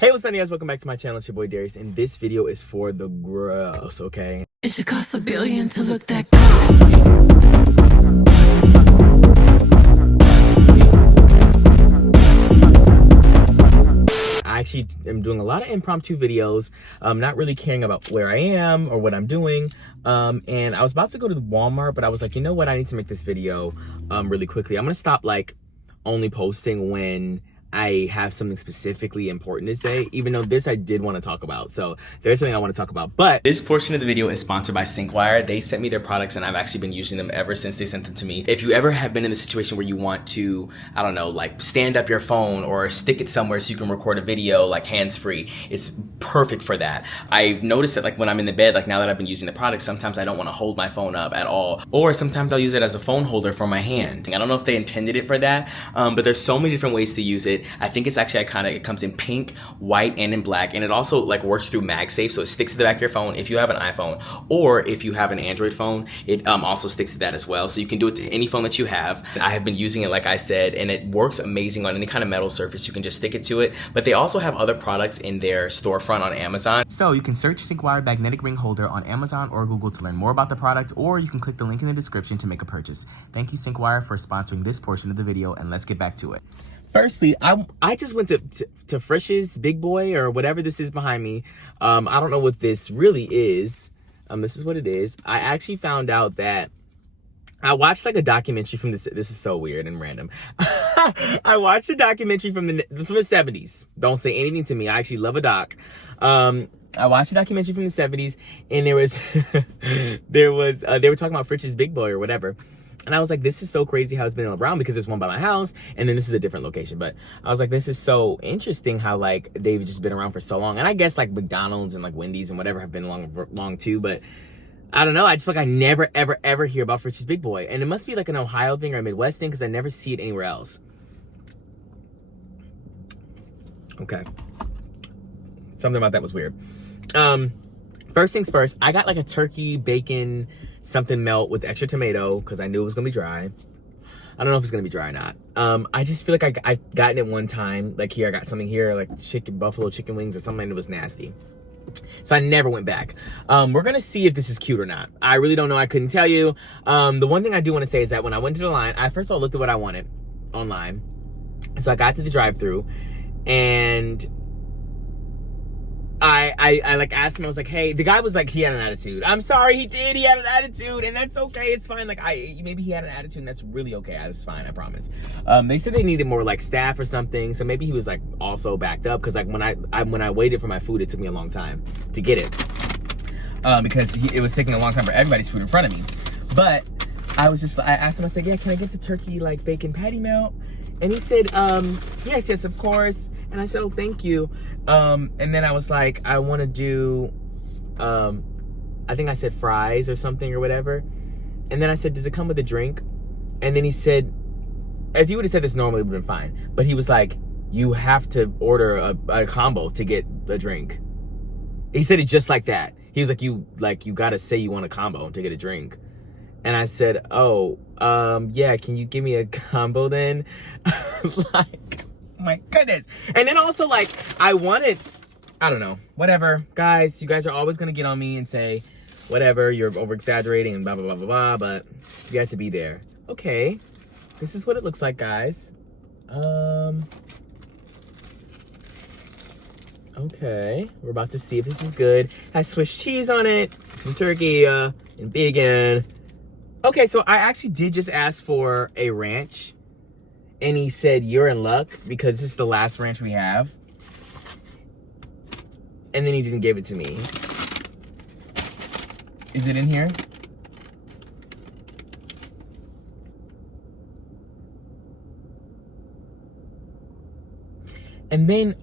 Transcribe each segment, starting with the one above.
Hey, what's up, guys? Welcome back to my channel. It's your boy Darius, and this video is for the gross, okay? It should cost $1 billion to look that good. I actually am doing a lot of impromptu videos, not really caring about where I am or what I'm doing. And I was about to go to the Walmart, but I was like, you know what? I need to make this video really quickly. I'm gonna stop like only posting when I have something specifically important to say, even though this I did want to talk about. So there's something I want to talk about, but this portion of the video is sponsored by Synkwire. They sent me their products and I've actually been using them ever since they sent them to me. If you ever have been in the situation where you want to, I don't know, like stand up your phone or stick it somewhere so you can record a video like hands-free, it's perfect for that. I've noticed that like when I'm in the bed, like now that I've been using the product, sometimes I don't want to hold my phone up at all. Or sometimes I'll use it as a phone holder for my hand. I don't know if they intended it for that, but there's so many different ways to use it. I think it's actually it comes in pink, white, and in black, and it also like works through MagSafe, so it sticks to the back of your phone if you have an iPhone, or if you have an Android phone, it also sticks to that as well. So you can do it to any phone that you have. I have been using it, like I said, and it works amazing on any kind of metal surface. You can just stick it to it, but they also have other products in their storefront on Amazon. So you can search Synkwire magnetic ring holder on Amazon or Google to learn more about the product, or you can click the link in the description to make a purchase. Thank you, Synkwire, for sponsoring this portion of the video, and let's get back to it. Firstly, I just went to Frisch's Big Boy or whatever this is behind me. I don't know what this really is. This is what it is. I actually found out that I watched like a documentary from this is so weird and random. I watched a documentary from the 70s. Don't say anything to me. I actually love a doc. I watched a documentary from the 70s, and there was they were talking about Frisch's Big Boy or whatever. And I was like, this is so crazy how it's been around, because there's one by my house and then this is a different location. But I was like, this is so interesting how like they've just been around for so long. And I guess like McDonald's and like Wendy's and whatever have been long too. But I don't know. I just feel like I never, ever hear about Frisch's Big Boy. And it must be like an Ohio thing or a Midwest thing, because I never see it anywhere else. Okay. Something about that was weird. First things first, I got like a turkey bacon something melt with extra tomato because I knew it was gonna be dry. I don't know if it's gonna be dry or not. I just feel like I've gotten it one time. Like here, I got something here, like buffalo chicken wings or something, and it was nasty. So I never went back. We're gonna see if this is cute or not. I really don't know. I couldn't tell you. The one thing I do want to say is that when I went to the line, I first of all looked at what I wanted online. So I got to the drive-thru, and I like asked him. I was like, hey, the guy was like, he had an attitude. I'm sorry, he had an attitude, and that's okay, it's fine. Like maybe he had an attitude, and that's really okay. That's fine, I promise. They said they needed more like staff or something, so maybe he was like also backed up, because like when I waited for my food, it took me a long time to get it, because it was taking a long time for everybody's food in front of me. But I asked him, I said, yeah, can I get the turkey like bacon patty melt? And he said, yes, of course. And I said, oh, thank you. And then I was like, I want to do, I think I said fries or something or whatever. And then I said, does it come with a drink? And then he said, if you would have said this normally, it would have been fine. But he was like, you have to order a combo to get a drink. He said it just like that. He was like, you got to say you want a combo to get a drink. And I said, oh, yeah, can you give me a combo then? Like, my goodness. And then also, like, I don't know, whatever. Guys, you guys are always going to get on me and say, whatever, you're over-exaggerating and blah, blah, blah, blah, blah, but you had to be there. Okay, this is what it looks like, guys. Okay, we're about to see if this is good. Has Swiss cheese on it, some turkey, and bacon. Okay, so I actually did just ask for a ranch, and he said, you're in luck because this is the last ranch we have. And then he didn't give it to me. Is it in here? And then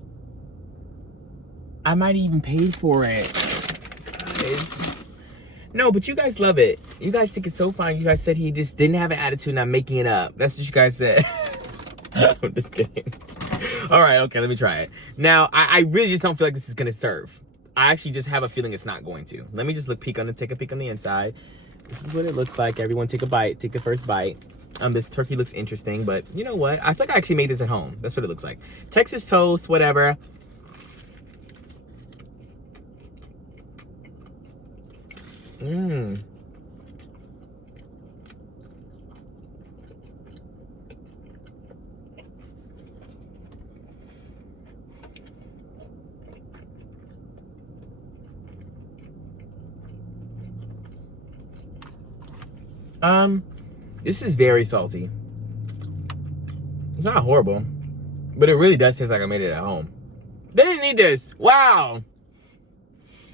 I might even pay for it, guys. No, but you guys love it. You guys think it's so fine. You guys said he just didn't have an attitude and I'm making it up. That's what you guys said. I'm just kidding. All right, okay, let me try it. Now, I really just don't feel like this is gonna serve. I actually just have a feeling it's not going to. Let me just take a peek on the inside. This is what it looks like. Everyone take a bite, take the first bite. This turkey looks interesting, but you know what? I feel like I actually made this at home. That's what it looks like. Texas toast, whatever. Mmm. This is very salty. It's not horrible, but it really does taste like I made it at home. They didn't need this. Wow.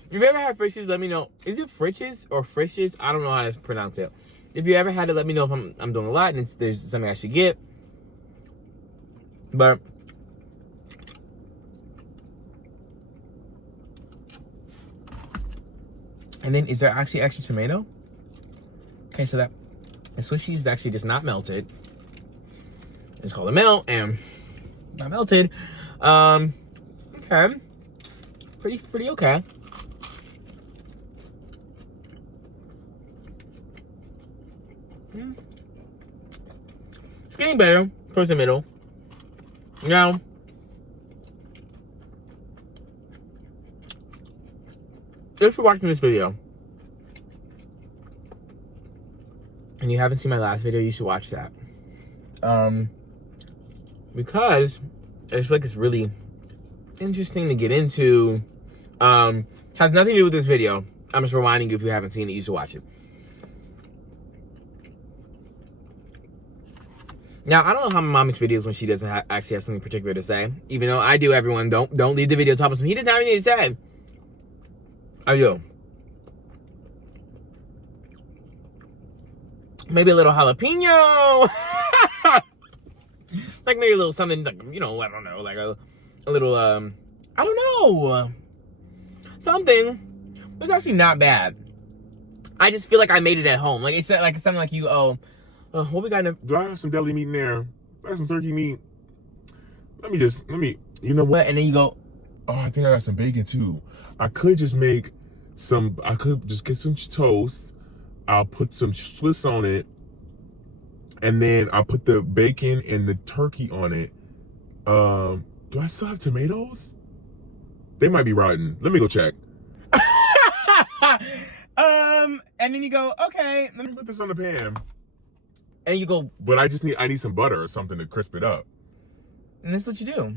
If you ever had Frisch's, let me know. Is it Frisch's or Frisch's? I don't know how to pronounce it. If you ever had it, let me know if I'm doing a lot and there's something I should get. But and then is there actually extra tomato? Okay, so that the Swiss cheese is actually just not melted. It's called a melt and not melted. Okay. Pretty okay. It's getting better towards the middle. Now, if you're watching this video and you haven't seen my last video, you should watch that. Because I feel like it's really interesting to get into. Has nothing to do with this video. I'm just reminding you, if you haven't seen it, you should watch it. Now, I don't know how my mom makes videos when she doesn't actually have something particular to say. Even though I do, everyone. Don't leave the video talking about something he didn't have anything to say. I do. Maybe a little jalapeno. Like maybe a little something, like, you know, I don't know. Like a little, I don't know. Something. It's actually not bad. I just feel like I made it at home. Like it said, like something like you, what we got in Do I have some deli meat in there? I have some turkey meat. Let me, you know what? and then you go, Oh, I think I got some bacon too. I could just get some toast. I'll put some Swiss on it. And then I'll put the bacon and the turkey on it. Do I still have tomatoes? They might be rotten. Let me go check. and then you go, okay, Let me put this on the pan. and you go, But I need some butter or something to crisp it up. and that's what you do.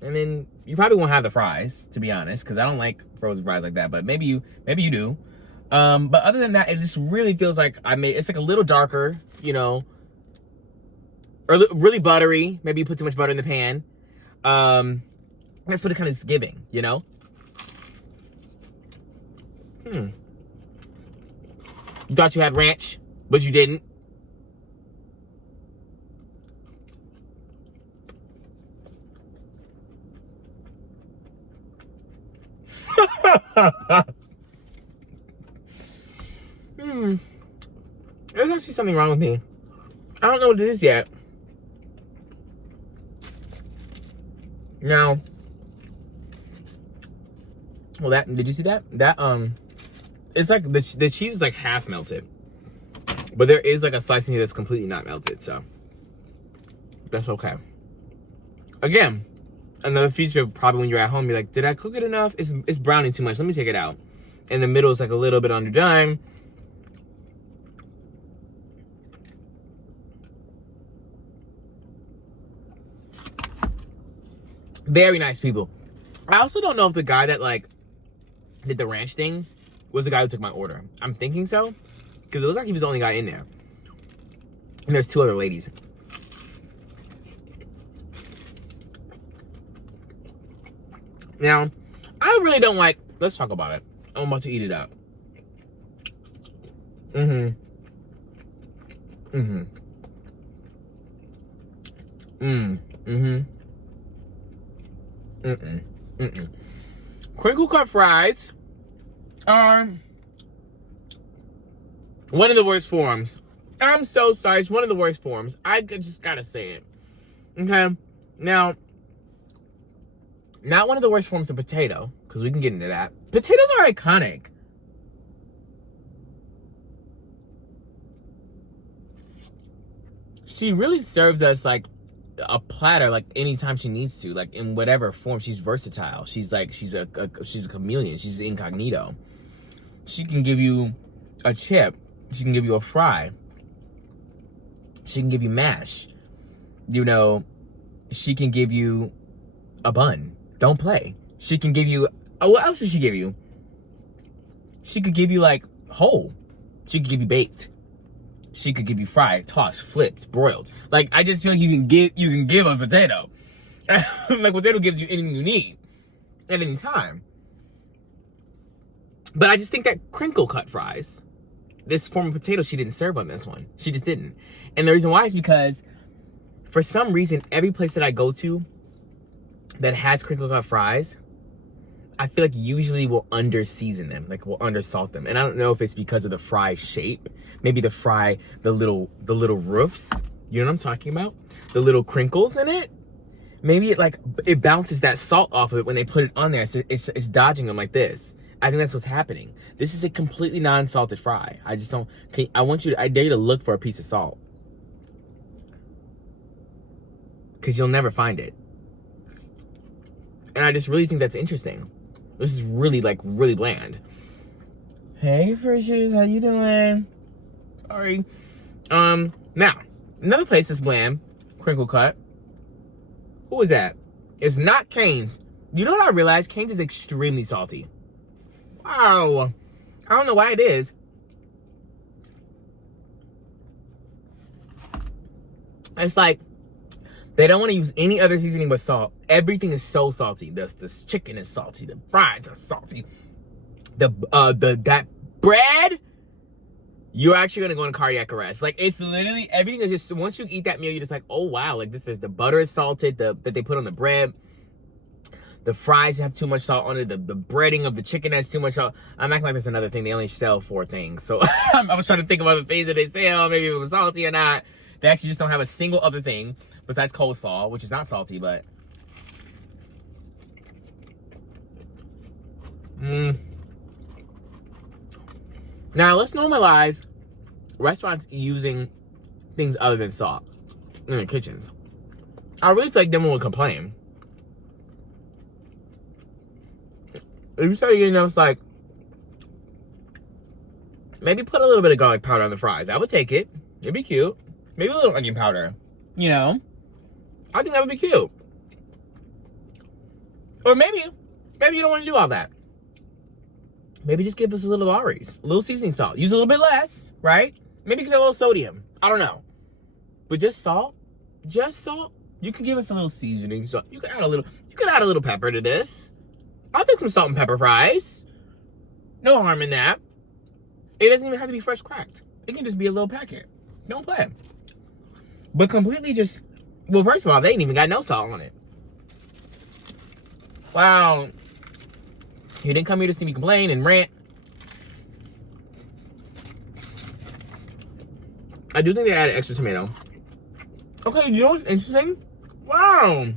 And then you probably won't have the fries, to be honest, because I don't like frozen fries like that. But maybe you do. But other than that, it just really feels like it's like a little darker, you know, or really buttery. Maybe you put too much butter in the pan. That's what it kind of is giving, you know. You thought you had ranch, but you didn't. There's actually something wrong with me. I don't know what it is yet. Now, well, did you see that? It's like the cheese is like half melted, but there is like a slice in here that's completely not melted, so that's okay. Again, another feature of probably when you're at home, you're like, did I cook it enough? It's browning too much. Let me take it out. And the middle is like a little bit underdone. Very nice people. I also don't know if the guy that like did the ranch thing was the guy who took my order. I'm thinking so, because it looked like he was the only guy in there. And there's two other ladies. Now, I really don't like, let's talk about it. I'm about to eat it up. Crinkle cut fries are one of the worst forms. I'm so sorry. It's one of the worst forms. I just gotta say it. Okay? Now, not one of the worst forms of potato, because we can get into that. Potatoes are iconic. She really serves us like a platter, like anytime she needs to, like in whatever form. She's versatile. She's a chameleon. She's incognito. She can give you a chip. She can give you a fry. She can give you mash. You know, she can give you a bun. Don't play. She can give you, what else does she give you? She could give you like whole. She could give you baked. She could give you fried, tossed, flipped, broiled. Like, I just feel like you can give a potato. Like, potato gives you anything you need at any time. But I just think that crinkle cut fries, this form of potato, she didn't serve on this one. She just didn't. And the reason why is because for some reason, every place that I go to that has crinkle cut fries, I feel like usually will under season them, like will under salt them. And I don't know if it's because of the fry shape. Maybe the fry, the little roofs, you know what I'm talking about? The little crinkles in it. Maybe it bounces that salt off of it when they put it on there. So it's dodging them like this. I think that's what's happening. This is a completely non-salted fry. I just don't, I dare you to look for a piece of salt. Because you'll never find it. And I just really think that's interesting. This is really, really bland. Hey, Frishes, how you doing? Sorry. Now, another place that's bland, crinkle cut. Who is that? It's not Cane's. You know what I realized? Cane's is extremely salty. Wow. I don't know why it is. It's like, they don't want to use any other seasoning but salt. Everything is so salty. The chicken is salty. The fries are salty. That bread, you're actually gonna go into cardiac arrest. Like, it's literally everything is just, once you eat that meal, you're just like, oh wow, like this is, the butter is salted, that they put on the bread. The fries have too much salt on it. The breading of the chicken has too much salt. I'm acting like that's another thing. They only sell 4 things. So I was trying to think of other things that they sell, maybe it was salty or not. They actually just don't have a single other thing besides coleslaw, which is not salty, but Now let's normalize restaurants using things other than salt in their kitchens. I really feel like no one would complain. If you start getting those, like, maybe put a little bit of garlic powder on the fries. I would take it. It'd be cute. Maybe a little onion powder. You know? I think that would be cute. Or maybe you don't want to do all that. Maybe just give us a little Lawry's. A little seasoning salt. Use a little bit less, right? Maybe get a little sodium. I don't know. But just salt. Just salt. You can give us a little seasoning salt. You can add a little pepper to this. I'll take some salt and pepper fries. No harm in that. It doesn't even have to be fresh cracked. It can just be a little packet. Don't play. But completely just, well, first of all, they ain't even got no salt on it. Wow. You didn't come here to see me complain and rant. I do think they added extra tomato. Okay, you know what's interesting? Wow.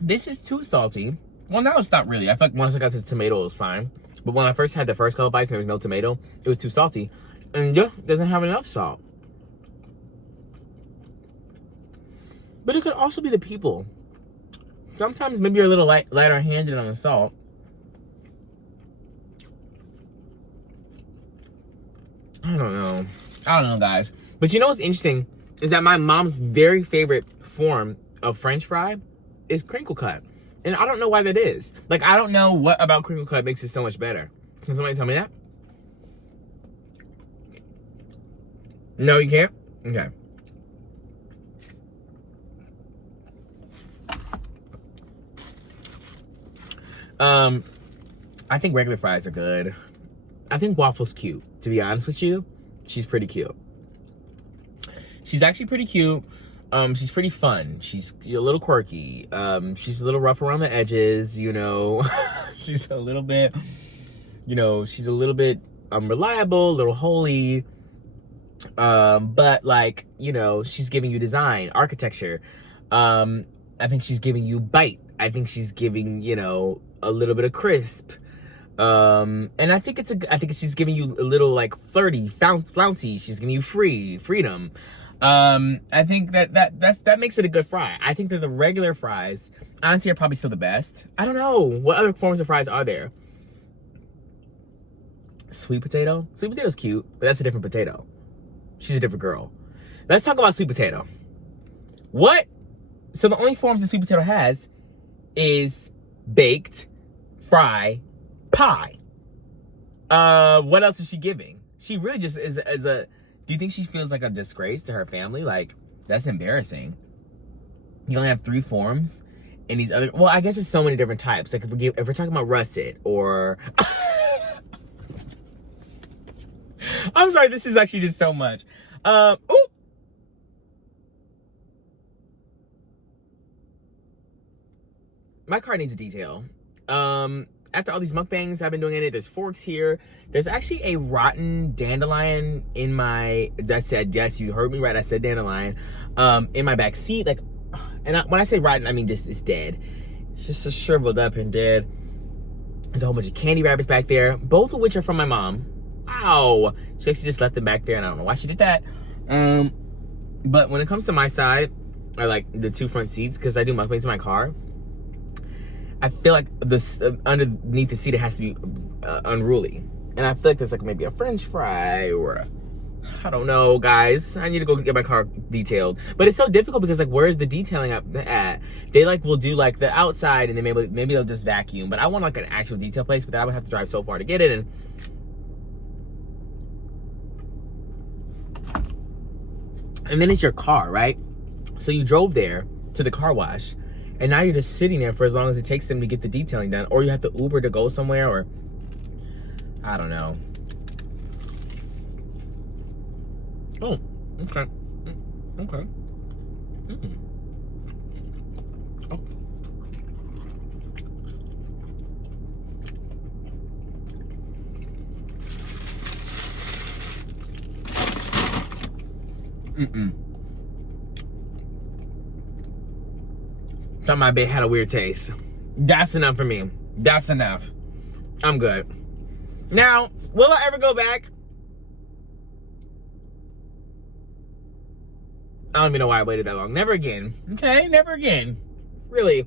This is too salty. Well, now it's not really. I feel like once I got to the tomato, it was fine. But when I first had the first couple bites and there was no tomato, it was too salty. And yeah, it doesn't have enough salt. But it could also be the people. Sometimes maybe you're a little lighter handed on the salt. I don't know, guys. But you know what's interesting is that my mom's very favorite form of French fry is crinkle cut. And I don't know why that is. Like, I don't know what about crinkle cut makes it so much better. Can somebody tell me that? No, you can't? Okay. I think regular fries are good. I think Waffle's cute, to be honest with you. She's pretty cute. She's actually pretty cute. She's pretty fun. She's a little quirky. She's a little rough around the edges, you know. She's a little bit, unreliable, a little holy. But like, she's giving you design, architecture. I think she's giving you bite. I think she's giving, a little bit of crisp. And I think she's giving you a little like flirty, flouncy. She's giving you freedom. I think that makes it a good fry. I think that the regular fries, honestly, are probably still the best. I don't know. What other forms of fries are there? Sweet potato? Sweet potato's cute, but that's a different potato. She's a different girl. Let's talk about sweet potato. What? So the only forms the sweet potato has is baked, fry, pie. What else is she giving? She really just is a, do you think she feels like a disgrace to her family? Like, that's embarrassing. You only have 3 forms, and these other, well, I guess there's so many different types. Like if we're talking about russet or, I'm sorry, this is actually just so much. Ooh. My car needs a detail. After all these mukbangs I've been doing in it, there's forks here. There's actually a rotten dandelion in my, I said, yes, you heard me right, I said dandelion, in my back seat. Like, and when I say rotten, I mean just it's dead. It's just so shriveled up and dead. There's a whole bunch of candy rabbits back there, both of which are from my mom. Ow! She actually just left them back there, and I don't know why she did that. But when it comes to my side, or like the 2 front seats, because I do mukbangs in my car, I feel like this underneath the seat it has to be unruly, and I feel like there's like maybe a French fry or I don't know, guys. I need to go get my car detailed, but it's so difficult because like where's the detailing at? They like will do like the outside, and then maybe they'll just vacuum. But I want like an actual detail place, but then I would have to drive so far to get it, and then it's your car, right? So you drove there to the car wash, and now you're just sitting there for as long as it takes them to get the detailing done, or you have to Uber to go somewhere, or I don't know. Oh, okay. Okay. Oh. Thought my bit had a weird taste. That's enough for me. That's enough. I'm good. Now, will I ever go back? I don't even know why I waited that long. Never again. Okay, never again. Really.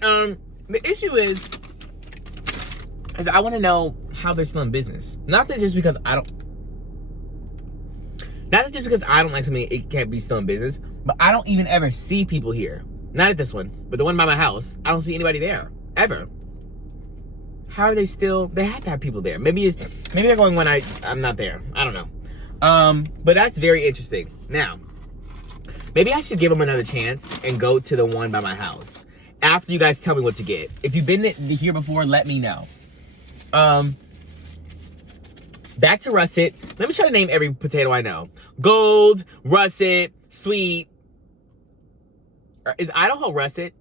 The issue is I want to know how they're still in business. Not that just because I don't like something, it can't be still in business, but I don't even ever see people here. Not at this one, but the one by my house. I don't see anybody there, ever. How are they still, they have to have people there. Maybe they're going when I'm not there. I don't know. But that's very interesting. Now, maybe I should give them another chance and go to the one by my house after you guys tell me what to get. If you've been here before, let me know. Back to russet. Let me try to name every potato I know. Gold, russet, sweet. Is Idaho russet?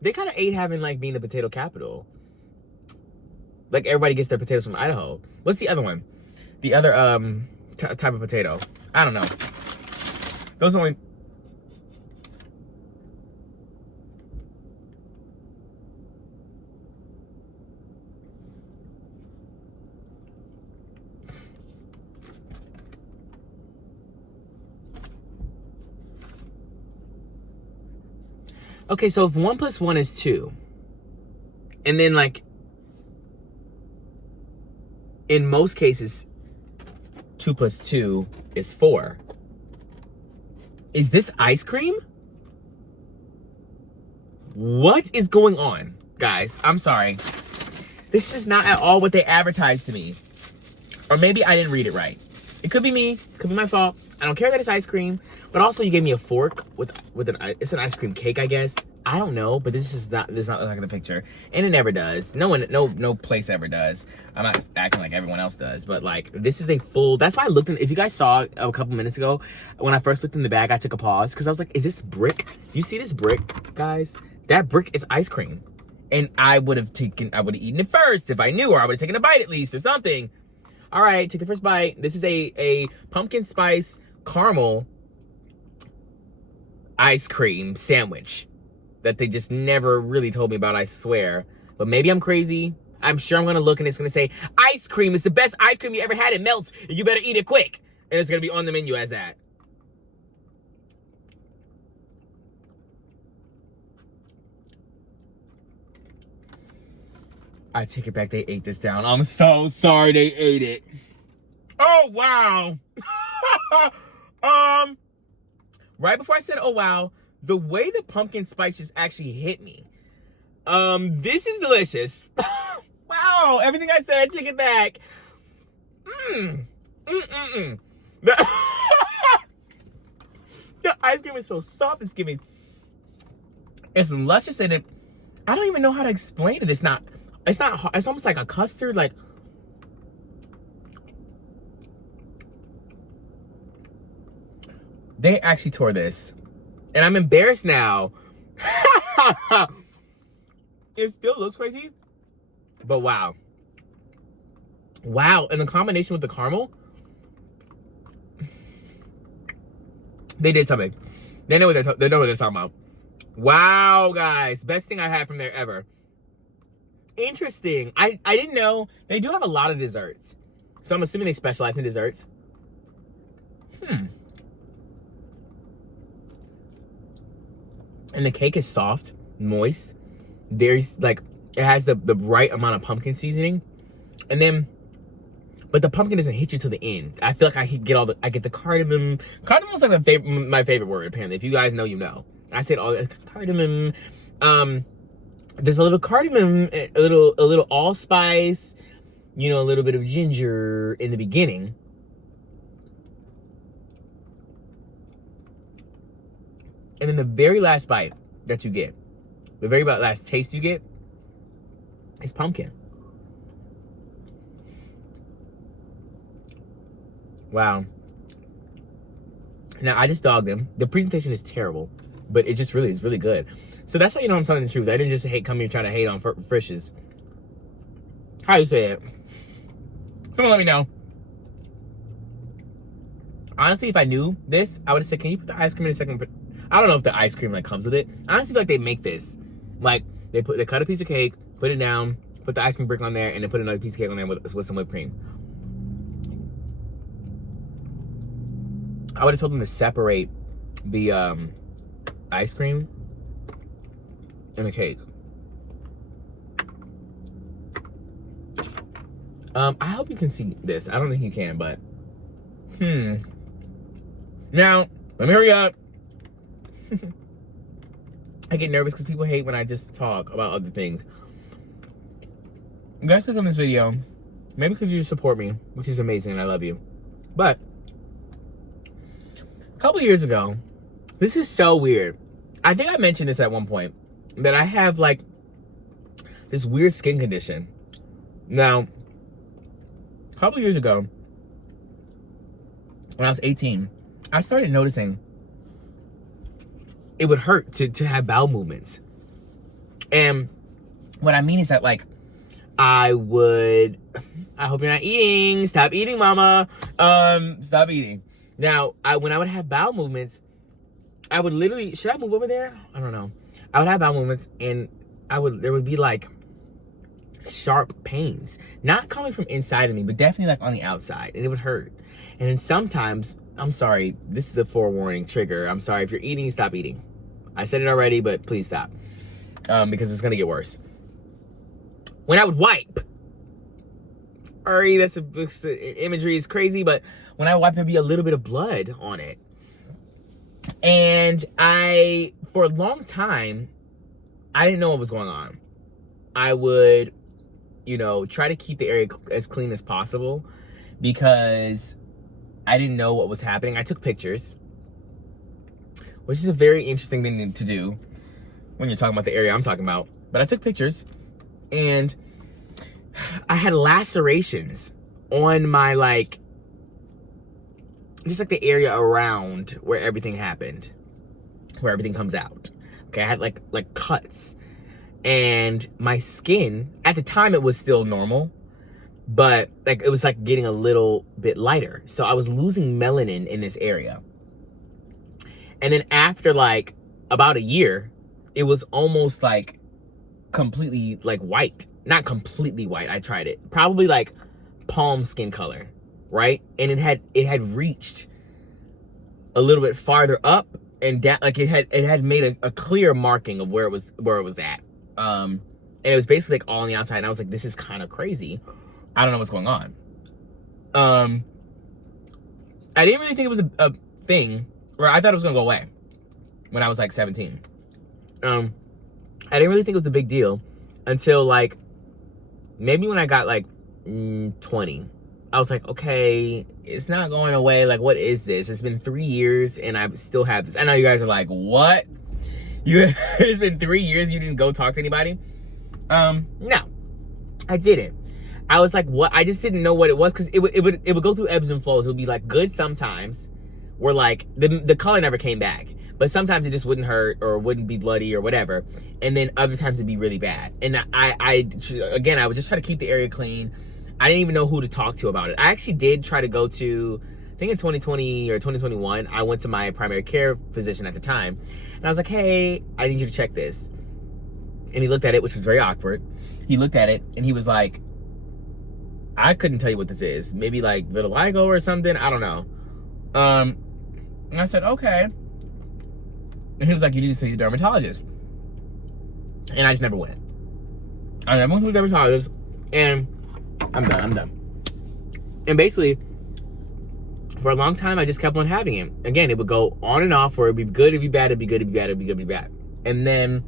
They kind of ate having like being the potato capital. Like everybody gets their potatoes from Idaho. What's the other one? The other type of potato. I don't know. Those only. Okay, so if 1 + 1 is 2, and then like, in most cases, 2 + 2 is 4. Is this ice cream? What is going on, guys? I'm sorry. This is just not at all what they advertised to me. Or maybe I didn't read it right. It could be me. It could be my fault. I don't care that it's ice cream. But also you gave me a fork with it's an ice cream cake, I guess. I don't know, but this does not look like the picture. And it never does. No place ever does. I'm not acting like everyone else does, but like this is a full, that's why I looked in, if you guys saw a couple minutes ago, when I first looked in the bag, I took a pause because I was like, is this brick? You see this brick, guys? That brick is ice cream. And I would have eaten it first if I knew, or I would have taken a bite at least or something. All right, take the first bite. This is a pumpkin spice caramel ice cream sandwich that they just never really told me about, I swear. But maybe I'm crazy. I'm sure I'm gonna look and it's gonna say, ice cream is the best ice cream you ever had. It melts. You better eat it quick. And it's gonna be on the menu as that. I take it back. They ate this down. I'm so sorry they ate it. Oh, wow. Right before I said, oh, wow, the way the pumpkin spice just actually hit me. This is delicious. Wow, everything I said, I take it back. The, the ice cream is so soft, it's giving. It's luscious in it. I don't even know how to explain it. It's not hard. It's almost like a custard, like. They actually tore this. And I'm embarrassed now. It still looks crazy. But wow. Wow. And the combination with the caramel. They did something. They know what they know what they're talking about. Wow, guys. Best thing I had from there ever. Interesting. I didn't know. They do have a lot of desserts. So I'm assuming they specialize in desserts. And the cake is soft, moist. There's like, it has the right amount of pumpkin seasoning. And then, but the pumpkin doesn't hit you till the end. I feel like I get the cardamom. Cardamom is like my favorite word, apparently. If you guys know, you know. I said all cardamom. There's a little cardamom, a little allspice, you know, a little bit of ginger in the beginning. And then the very last bite that you get, the very last taste you get, is pumpkin. Wow. Now, I just dogged them. The presentation is terrible, but it just really is really good. So that's how you know I'm telling the truth. I didn't just come here trying to hate on Frisch's. How you say it? Come on, let me know. Honestly, if I knew this, I would have said, can you put the ice cream in a second? I don't know if the ice cream like comes with it. I honestly feel like they make this. Like, they cut a piece of cake, put it down, put the ice cream brick on there, and then put another piece of cake on there with some whipped cream. I would have told them to separate the ice cream and the cake. I hope you can see this. I don't think you can, but now, let me hurry up. I get nervous because people hate when I just talk about other things. You guys click on this video, maybe because you support me, which is amazing and I love you. But a couple years ago, this is so weird. I think I mentioned this at one point, that I have like this weird skin condition. Now, a couple years ago, when I was 18, I started noticing it would hurt to have bowel movements. And what I mean is that, like, I hope you're not eating. Stop eating, mama. Stop eating. Now, when I would have bowel movements, I would literally, should I move over there? I don't know. I would have bowel movements and there would be like sharp pains. Not coming from inside of me, but definitely like on the outside. And it would hurt. And then sometimes, I'm sorry, this is a forewarning trigger. I'm sorry, if you're eating, stop eating. I said it already, but please stop. Because it's gonna get worse. When I would wipe, sorry, imagery is crazy, but when I would wipe, there'd be a little bit of blood on it. And for a long time, I didn't know what was going on. I would, try to keep the area as clean as possible because I didn't know what was happening. I took pictures, which is a very interesting thing to do when you're talking about the area I'm talking about. But I took pictures and I had lacerations on my, just like the area around where everything happened, where everything comes out. Okay, I had like cuts. And my skin, at the time it was still normal, but it was like getting a little bit lighter. So I was losing melanin in this area. And then after about a year, it was almost completely white. Not completely white, I tried it. Probably palm skin color, right? And it had reached a little bit farther up and down, it had made a clear marking of where it was at. And And it was basically like all on the outside. And I was like, this is kind of crazy. I don't know what's going on. I didn't really think it was a thing, or I thought it was gonna go away when I was like 17. I didn't really think it was a big deal until like maybe when I got like 20. I was like, okay, it's not going away. Like, what is this? It's been 3 years and I still have this. I know you guys are like, what? It's been 3 years you didn't go talk to anybody? No, I didn't. I was like, what? I just didn't know what it was, because it would go through ebbs and flows. It would be like good sometimes, where like the color never came back, but sometimes it just wouldn't hurt or wouldn't be bloody or whatever, and then other times it'd be really bad. And I would just try to keep the area clean. I didn't even know who to talk to about it. I actually did try to go to, I think in 2020 or 2021, I went to my primary care physician at the time, and I was like, hey, I need you to check this. And he looked at it, which was very awkward. He looked at it and he was like, I couldn't tell you what this is. Maybe like vitiligo or something. I don't know. And I said, okay. And he was like, you need to see a dermatologist. And I just never went. I never went to a dermatologist. And I'm done. And basically, for a long time, I just kept on having it. Again, it would go on and off, where it'd be good, it'd be bad, it'd be good, it'd be bad, it'd be good, it'd be bad. And then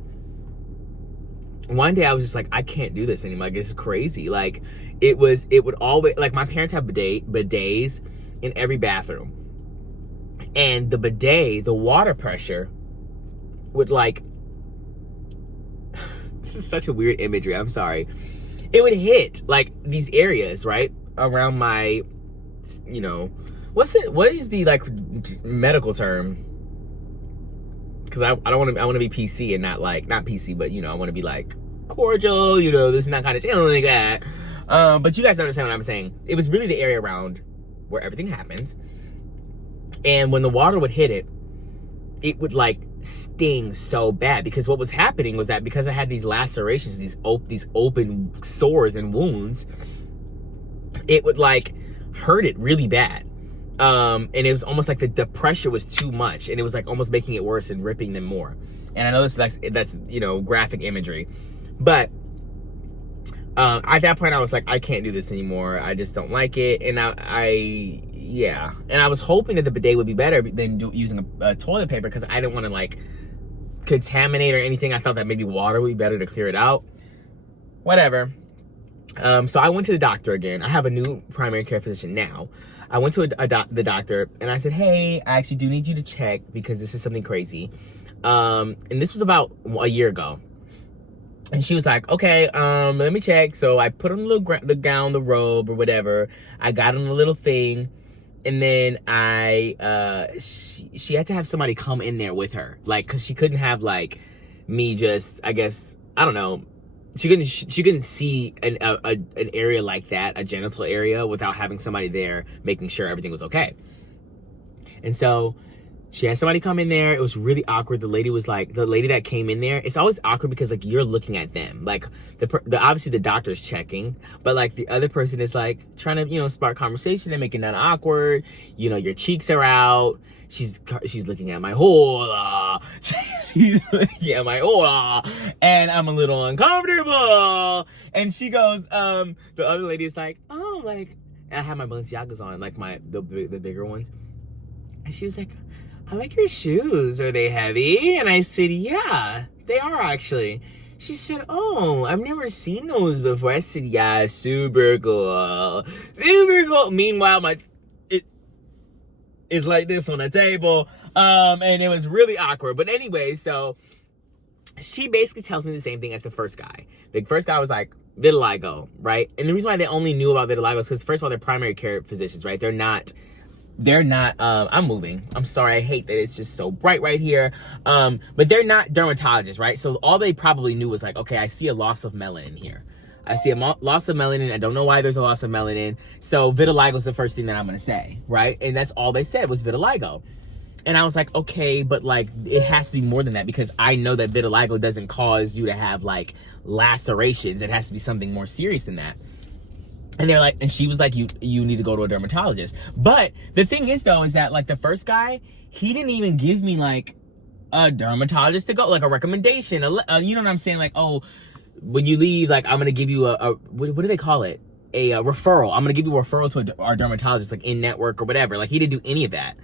one day I was just like, I can't do this anymore. Like, it's crazy. Like, it would always, like, my parents have bidets in every bathroom. And the bidet, the water pressure would like, this is such a weird imagery, I'm sorry. It would hit like these areas, right? Around my, you know, what is the like medical term? Because I want to be PC and not PC, but you know, I want to be like cordial, you know, this and that kind of shit, like that. But you guys understand what I'm saying. It was really the area around where everything happens. And when the water would hit it, it would like sting so bad, because what was happening was that because I had these lacerations, these open sores and wounds, it would like hurt it really bad. And it was almost like the pressure was too much, and it was like almost making it worse and ripping them more. And I know that's you know, graphic imagery, but at that point I was like, I can't do this anymore. I just don't like it. And yeah. And I was hoping that the bidet would be better than using a toilet paper, because I didn't want to like contaminate or anything. I thought that maybe water would be better to clear it out. Whatever. So I went to the doctor again. I have a new primary care physician now. I went to the doctor and I said, hey, I actually do need you to check, because this is something crazy. And this was about a year ago. And she was like, okay, let me check. So I put on the gown, the robe or whatever. I got on the little thing. And then she had to have somebody come in there with her. Like, cause she couldn't have like me just, I guess, I don't know. She couldn't see an area like that, a genital area, without having somebody there making sure everything was okay. And so she had somebody come in there. It was really awkward. The lady that came in there, it's always awkward because like you're looking at them. Like obviously the doctor's checking, but like the other person is like trying to, you know, spark conversation and make it not awkward. You know, your cheeks are out. She's looking at my hole. She's looking at my hole. And I'm a little uncomfortable. And she goes, the other lady is like, oh, like, and I have my Balenciagas on, like the bigger ones. And she was like, I like your shoes. Are they heavy? And I said, yeah, they are actually. She said, oh, I've never seen those before. I said, yeah, super cool. Super cool. Meanwhile, it's like this on the table. And it was really awkward. But anyway, so she basically tells me the same thing as the first guy. The first guy was like, vitiligo, right? And the reason why they only knew about vitiligo is because, first of all, they're primary care physicians, right? They're not, I'm moving. I'm sorry. I hate that it's just so bright right here. But they're not dermatologists, right? So all they probably knew was like, okay, I see a loss of melanin here. I see a loss of melanin. I don't know why there's a loss of melanin. So vitiligo is the first thing that I'm going to say, right? And that's all they said was vitiligo. And I was like, okay, but like, it has to be more than that, because I know that vitiligo doesn't cause you to have like lacerations. It has to be something more serious than that. And they're like, and she was like, you need to go to a dermatologist. But the thing is though, is that like the first guy, he didn't even give me like a dermatologist to go, like a recommendation, you know what I'm saying? Like, oh, when you leave, like, I'm gonna give you what do they call it? A referral. I'm gonna give you a referral to our dermatologist, like in network or whatever. Like, he didn't do any of that.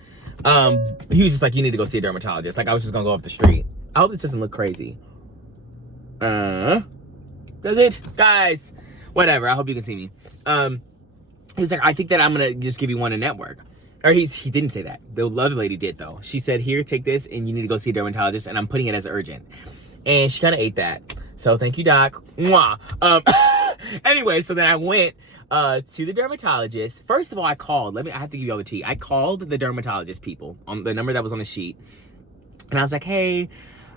He was just like, you need to go see a dermatologist. Like, I was just gonna go up the street. I hope this doesn't look crazy. Does it? Guys, whatever. I hope you can see me. He's like, I think that I'm gonna just give you one in network. Or he didn't say that. The other lady did, though. She said, here, take this, and you need to go see a dermatologist, and I'm putting it as urgent. And she kind of ate that. So thank you, Doc. Mwah. Anyway, so then I went to the dermatologist. First of all, I called. I have to give you all the tea. I called the dermatologist people on the number that was on the sheet. And I was like, hey,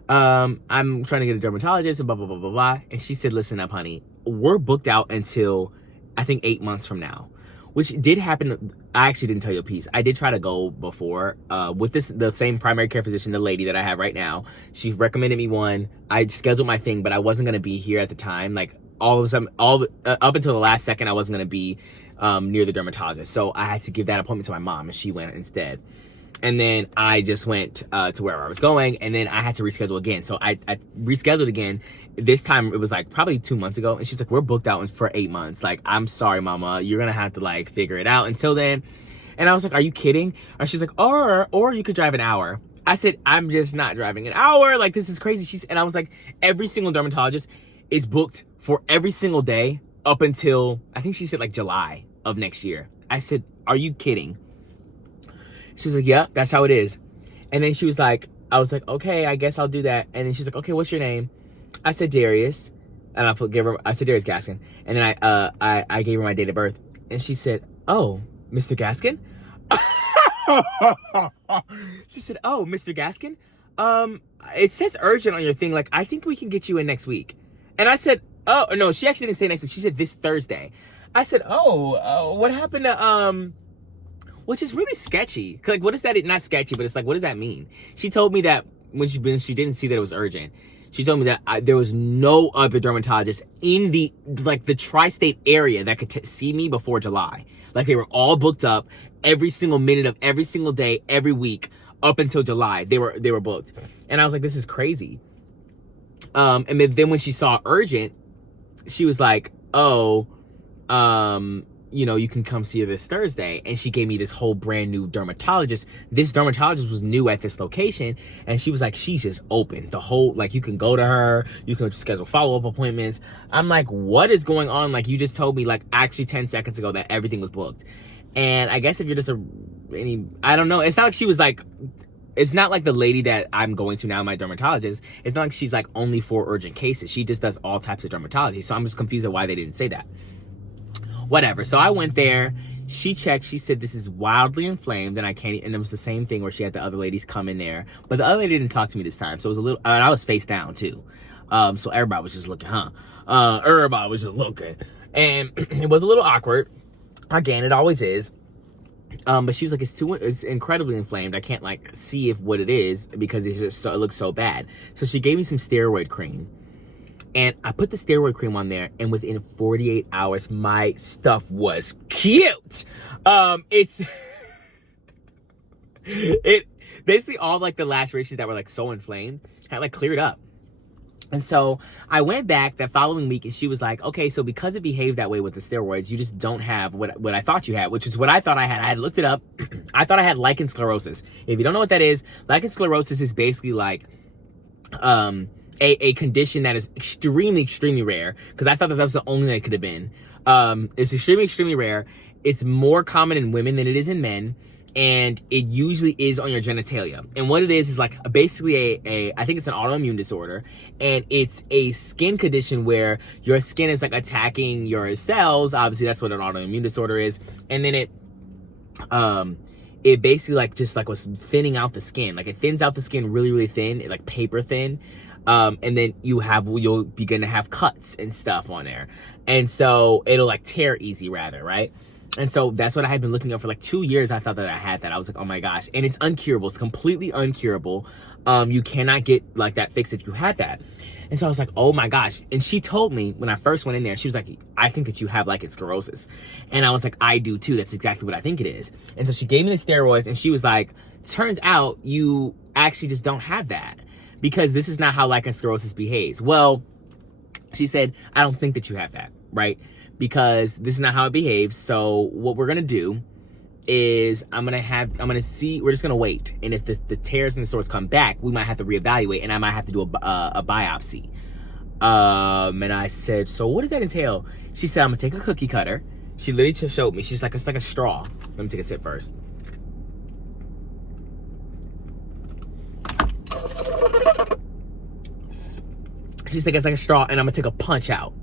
I'm trying to get a dermatologist and blah, blah, blah, blah, blah. And she said, listen up, honey. We're booked out until, I think, 8 months from now. Which did happen. I actually didn't tell you a piece. I did try to go before with the same primary care physician, the lady that I have right now. She recommended me one. I scheduled my thing, but I wasn't going to be here at the time. Like, all of a sudden, up until the last second, I wasn't going to be near the dermatologist. So I had to give that appointment to my mom, and she went instead. And then I just went to wherever I was going, and then I had to reschedule again. So I rescheduled again. This time, it was like probably 2 months ago, and she's like, we're booked out for 8 months. Like, I'm sorry, mama. You're going to have to, like, figure it out until then. And I was like, are you kidding? And she's like, or you could drive an hour. I said, I'm just not driving an hour. Like, this is crazy. And I was like, every single dermatologist is booked for every single day up until, I think she said, like, July of next year. I said, are you kidding? She was like, yeah, that's how it is. And then she was like, I was like, okay, I guess I'll do that. And then she's like, okay, what's your name? I said, Darius. And I said, Darius Gaskin. And then I gave her my date of birth. And she said, oh, Mr. Gaskin? She said, oh, Mr. Gaskin? It says urgent on your thing. Like, I think we can get you in next week. And I said, oh, no, she actually didn't say next week. She said this Thursday. I said, what happened to, which is really sketchy. Like, what is that? Not sketchy, but it's like, what does that mean? She told me that when she didn't see that it was urgent. She told me that there was no other dermatologist in the tri-state area that could see me before July. Like, they were all booked up every single minute of every single day, every week, up until July. They were booked. And I was like, this is crazy. And then when she saw urgent, she was like, oh, you know, you can come see her this Thursday. And she gave me this whole brand new dermatologist. This dermatologist was new at this location. And she was like, she's just open. The whole, like, you can go to her. You can schedule follow-up appointments. I'm like, what is going on? Like, you just told me, like, actually 10 seconds ago that everything was booked. And I guess if you're just I don't know. It's not like she was like, it's not like the lady that I'm going to now, my dermatologist. It's not like she's like only for urgent cases. She just does all types of dermatology. So I'm just confused at why they didn't say that. Whatever. So I went there. She checked. She said, this is wildly inflamed, and I can't. And it was the same thing where she had the other ladies come in there, but the other lady didn't talk to me this time. So it was a little. And I was face down too. So everybody was just looking, everybody was just looking, and it was a little awkward. Again, it always is. But she was like, it's incredibly inflamed. I can't like see what it is because it looks so bad. So she gave me some steroid cream. And I put the steroid cream on there, and within 48 hours, my stuff was cute. It basically all like the lacerations that were like so inflamed had like cleared up. And so I went back that following week, and she was like, okay, so because it behaved that way with the steroids, you just don't have what I thought you had, which is what I thought I had. I had looked it up. I thought I had lichen sclerosis. If you don't know what that is, lichen sclerosis is basically like, a condition that is extremely, extremely rare, because I thought that was the only thing it could have been. It's extremely, extremely rare. It's more common in women than it is in men, and it usually is on your genitalia. And what it is like basically I think it's an autoimmune disorder, and it's a skin condition where your skin is like attacking your cells. Obviously, that's what an autoimmune disorder is. And then it basically like just like was thinning out the skin. Like it thins out the skin really, really thin, like paper thin. And then you'll begin to have cuts and stuff on there. And so it'll like tear easy rather, right? And so that's what I had been looking at for like 2 years. I thought that I had that. I was like, oh my gosh. And it's uncurable. It's completely uncurable. You cannot get like that fixed if you had that. And so I was like, oh my gosh. And she told me when I first went in there, she was like, I think that you have lichen sclerosis. And I was like, I do too. That's exactly what I think it is. And so she gave me the steroids, and she was like, turns out you actually just don't have that, because this is not how lichen sclerosis behaves. Well, She said, I don't think that you have that, right? Because this is not how it behaves. So what we're gonna do is we're just gonna wait. And if the tears in the sores come back, we might have to reevaluate, and I might have to do a biopsy. And I said, so what does that entail? She said, I'm gonna take a cookie cutter. She literally just showed me. She's like, it's like a straw. Let me take a sip first. She's like, it's like a straw, and I'm gonna take a punch out.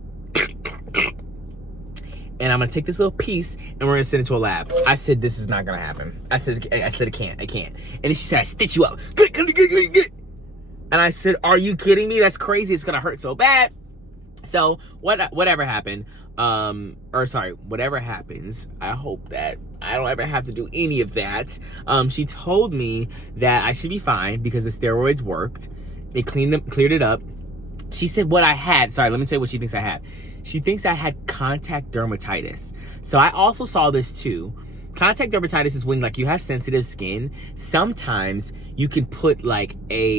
And I'm gonna take this little piece and we're gonna send it to a lab. I said, this is not gonna happen. I said, I can't. And then she said, I stitch you up. And I said, are you kidding me? That's crazy. It's gonna hurt so bad. So whatever happened, whatever happens, I hope that I don't ever have to do any of that. She told me that I should be fine because the steroids worked. It cleared it up. She said what I had, let me tell you what she thinks I had. She thinks I had contact dermatitis. So I also saw this too. Contact dermatitis is when like you have sensitive skin. Sometimes you can put like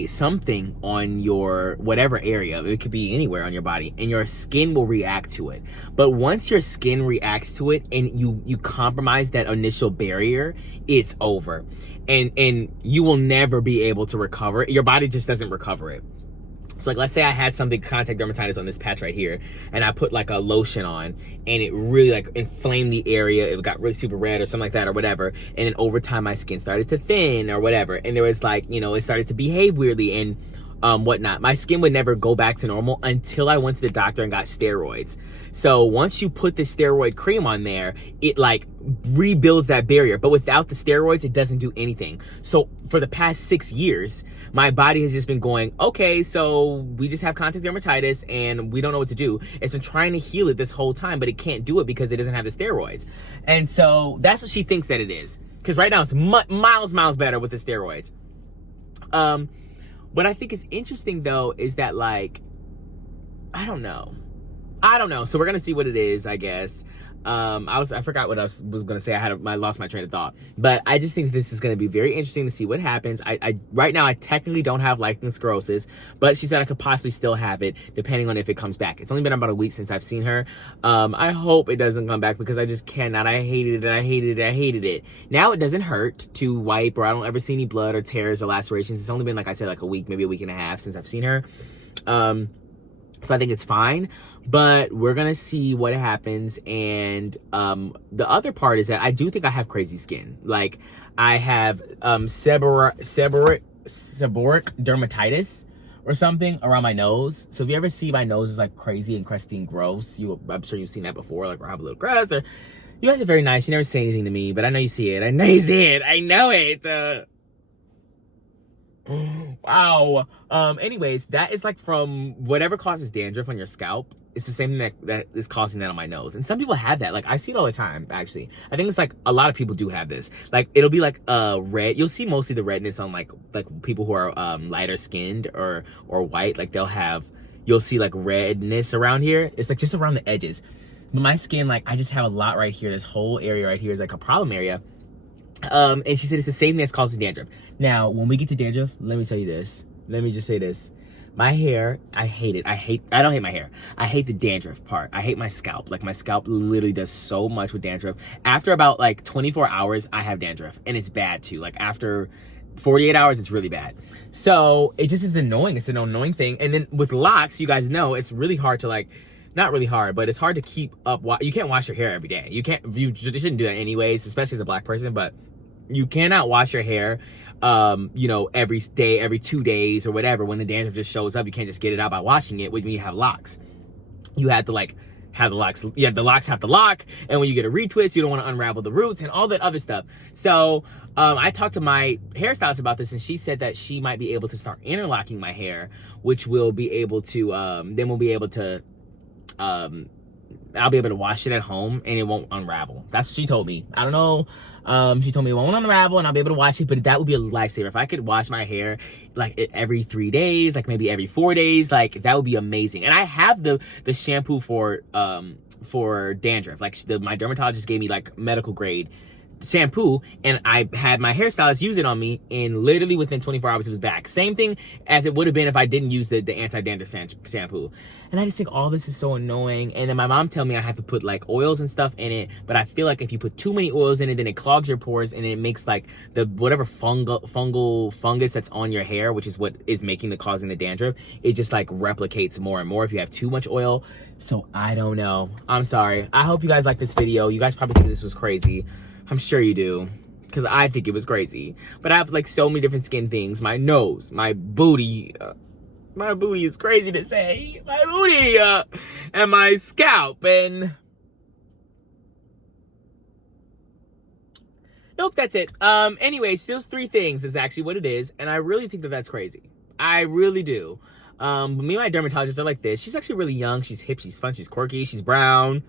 something on your whatever area. It could be anywhere on your body and your skin will react to it. But once your skin reacts to it and you compromise that initial barrier, it's over. And you will never be able to recover it. Your body just doesn't recover it. So like, let's say I had something contact dermatitis on this patch right here, and I put like a lotion on, and it really like inflamed the area. It got really super red or something like that or whatever. And then over time, my skin started to thin or whatever. And there was like, it started to behave weirdly and whatnot. My skin would never go back to normal until I went to the doctor and got steroids. So once you put the steroid cream on there, it like rebuilds that barrier. But without the steroids, it doesn't do anything. So for the past 6 years, my body has just been going, okay, so we just have contact dermatitis and we don't know what to do. It's been trying to heal it this whole time, but it can't do it because it doesn't have the steroids. And so that's what she thinks that it is. Because right now it's miles better with the steroids. What I think is interesting though is that like, I don't know. So we're gonna see what it is, I guess. I forgot what I was gonna say. I lost my train of thought. But I just think this is gonna be very interesting to see what happens. Right now I technically don't have lichen sclerosis, but she said I could possibly still have it depending on if it comes back. It's only been about a week since I've seen her. I hope it doesn't come back because I just cannot. I hated it. Now it doesn't hurt to wipe, or I don't ever see any blood or tears or lacerations. It's only been, like I said, like a week, maybe a week and a half since I've seen her. So I think it's fine, but we're gonna see what happens. And the other part is that I do think I have crazy skin. Like I have seborrheic dermatitis or something around my nose. So if you ever see my nose is like crazy and crusty and gross, I'm sure you've seen that before, like, or have a little crust, or you guys are very nice. You never say anything to me, but I know you see it. I know it. Wow. Anyways, that is like from whatever causes dandruff on your scalp. It's the same thing that is causing that on my nose. And some people have that. Like I see it all the time, actually. I think it's like a lot of people do have this. Like it'll be like red. You'll see mostly the redness on like people who are lighter skinned or white. Like you'll see like redness around here. It's like just around the edges. But my skin, like I just have a lot right here. This whole area right here is like a problem area. And she said it's the same thing that's causing dandruff. Now, when we get to dandruff, let me tell you this. Let me just say this. My hair, I hate it. I don't hate my hair. I hate the dandruff part. I hate my scalp. Like my scalp literally does so much with dandruff. After about like 24 hours, I have dandruff, and it's bad too. Like after 48 hours, it's really bad. So it just is annoying. It's an annoying thing. And then with locks, you guys know, it's really hard to like, not really hard, but it's hard to keep up. You can't wash your hair every day. You shouldn't do that anyways, especially as a black person, but you cannot wash your hair, every day, every 2 days or whatever. When the dandruff just shows up, you can't just get it out by washing it when you have locks. You have to like have the locks. Yeah, the locks have to lock. And when you get a retwist, you don't want to unravel the roots and all that other stuff. So I talked to my hairstylist about this, and she said that she might be able to start interlocking my hair, which will be able to, then we'll be able to, I'll be able to wash it at home and it won't unravel. That's what she told me. I don't know. She told me it won't unravel and I'll be able to wash it, but that would be a lifesaver. If I could wash my hair like every 3 days, like maybe every 4 days, like that would be amazing. And I have the shampoo for dandruff. Like my dermatologist gave me like medical grade shampoo, and I had my hairstylist use it on me, and literally within 24 hours it was back. Same thing as it would have been if I didn't use the anti-dandruff shampoo. And I just think all this is so annoying. And then my mom tell me I have to put like oils and stuff in it, but I feel like if you put too many oils in it, then it clogs your pores and it makes like the whatever fungal fungus that's on your hair, which is what is causing the dandruff, it just like replicates more and more if you have too much oil. So I don't know. I'm sorry. I hope you guys like this video. You guys probably think this was crazy. I'm sure you do, because I think it was crazy. But I have like so many different skin things. My nose, my booty. My booty is crazy to say. My booty and my scalp and... Nope, that's it. Anyways, those 3 things is actually what it is. And I really think that that's crazy. I really do. But me and my dermatologist are like this. She's actually really young. She's hip. She's fun. She's quirky. She's brown.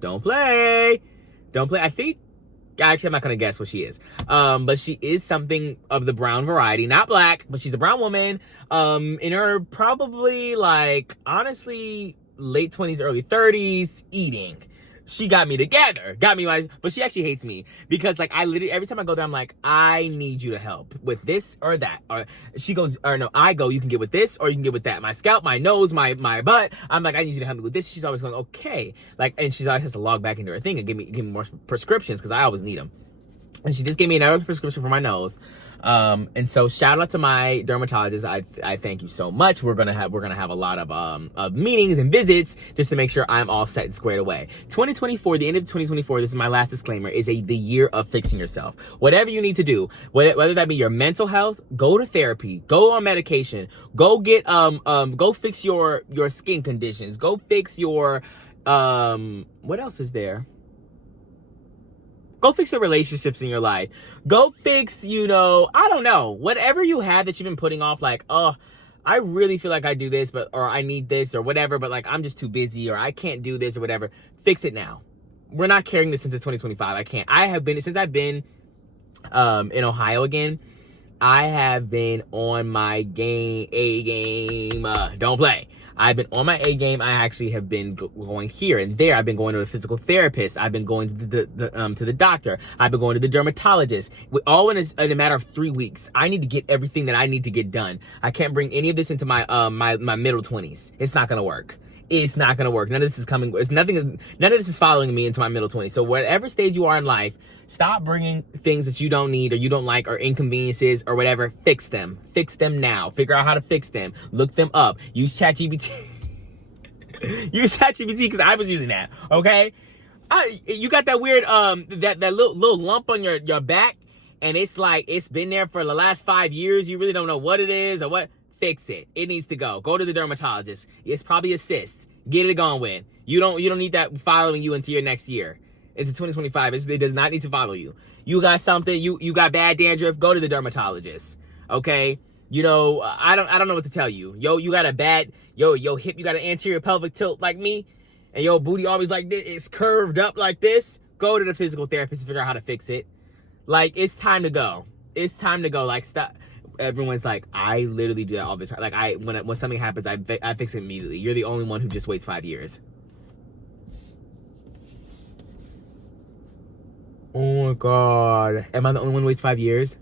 Don't play. Don't play. I think... Actually, I'm not going to guess what she is. But she is something of the brown variety. Not black, but she's a brown woman. In her probably, like, honestly, late 20s, early 30s, eating. She got me together. But she actually hates me. Because, like, I literally, every time I go there, I'm like, I need you to help with this or that. Or she goes, or no, I go, you can get with this or you can get with that. My scalp, my nose, my butt. I'm like, I need you to help me with this. She's always going, okay. Like, and she always has to log back into her thing and give me more prescriptions because I always need them. And she just gave me another prescription for my nose. And so shout out to my dermatologist. I thank you so much. We're gonna have a lot of meetings and visits just to make sure I'm all set and squared away. 2024, the end of 2024, this is my last disclaimer, is the year of fixing yourself. Whatever you need to do, whether that be your mental health, go to therapy, go on medication, go get go fix your skin conditions, go fix your what else is there? Go fix the relationships in your life. Go fix, I don't know, whatever you have that you've been putting off, like, oh, I really feel like I do this, or I need this, or whatever, but like, I'm just too busy, or I can't do this, or whatever. Fix it now. We're not carrying this into 2025. I can't. Since I've been in Ohio again, I have been on my A game. Don't play. I've been on my A game. I actually have been going here and there. I've been going to a physical therapist. I've been going to the doctor. I've been going to the dermatologist. All in a matter of 3 weeks. I need to get everything that I need to get done. I can't bring any of this into my my middle 20s. It's not gonna work. It's not gonna work. None of this is coming. None of this is following me into my middle 20s. So whatever stage you are in life, stop bringing things that you don't need or you don't like or inconveniences or whatever. Fix them. Fix them now. Figure out how to fix them. Look them up. Use ChatGPT. Use ChatGPT because I was using that. Okay. You got that weird that little lump on your back, and it's like it's been there for the last 5 years. You really don't know what it is or what. Fix it. It needs to go. Go to the dermatologist. It's probably a cyst. Get it gone with. You don't need that following you into your next year. Into 2025. It does not need to follow you. You got something. You got bad dandruff. Go to the dermatologist. Okay. I don't know what to tell you. You got a bad hip. You got an anterior pelvic tilt like me, and your booty always like this. It's curved up like this. Go to the physical therapist to figure out how to fix it. Like, it's time to go. It's time to go. Like, stop. Everyone's like, I literally do that all the time. Like, when something happens, I fix it immediately. You're the only one who just waits 5 years. Oh my God. Am I the only one who waits 5 years?